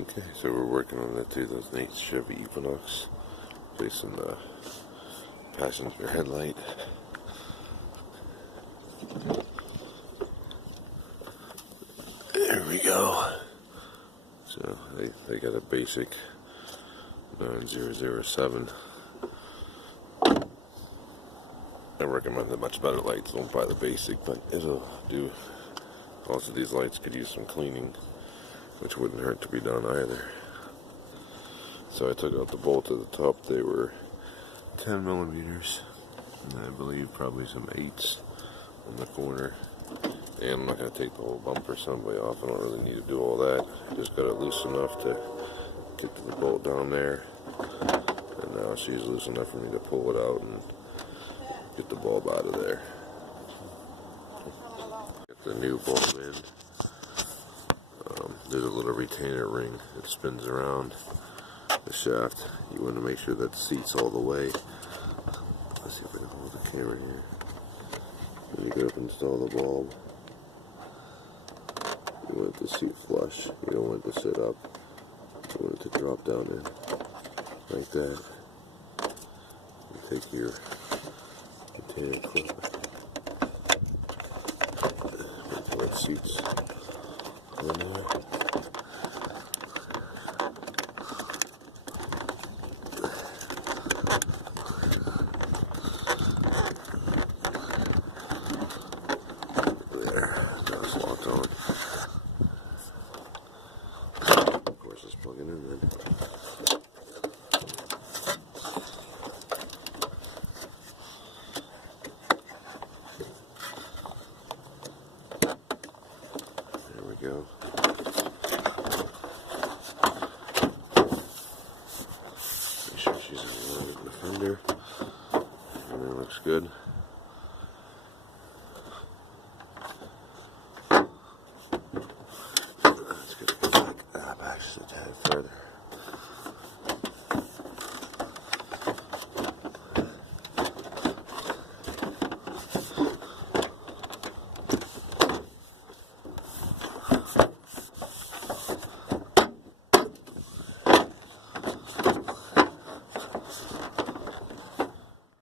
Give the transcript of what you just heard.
Okay, so we're working on the 2008 Chevy Equinox, placing the passenger headlight. There we go. So they got a basic 9007. I recommend the much better lights. Don't buy the basic, but it'll do. Also, these lights could use some cleaning, which wouldn't hurt to be done either. So I took out the bolt at the top. They were 10 millimeters, and I believe probably some 8s on the corner. And I'm not going to take the whole bumper assembly off. I don't really need to do all that. I just got it loose enough to get to the bolt down there. And now she's loose enough for me to pull it out and get the bulb out of there. Get the new bulb in. There's a little retainer ring that spins around the shaft. You want to make sure that seat's all the way. Let's see if I can hold the camera here. Then you go up and install the bulb. You want it to seat flush. You don't want it to sit up. You want it to drop down in like that. You take your container clip until it seats on there. Of course, it's plugging in then. There we go. Make sure she's in the fender. Everything looks good.